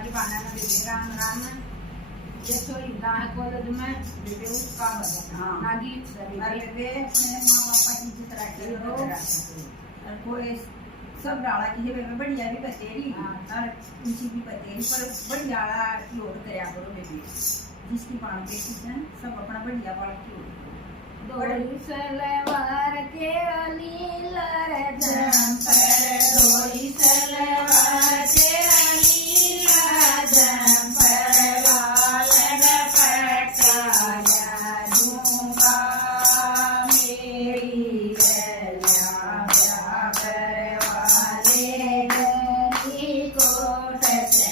बाजी बनाना बेबे राम राम ये तो इला है कॉलेज में बेबे उसका बजा नागी बेबे अपने माँ बापा की इज्जत रखे हो और कोई सब डाला की है बेबे बढ़िया भी बतेरी और ऊंची भी बतेरी पर बढ़िया की और करया करो बेबे जिसकी पान बेटी है सब अपना बढ़िया बाल की ओर दोई सलवार के नीलर जंपर दोई सलवार के नीला जंपर लाल पटाया झुमका मेरी गला बराबर वाले गली कोट से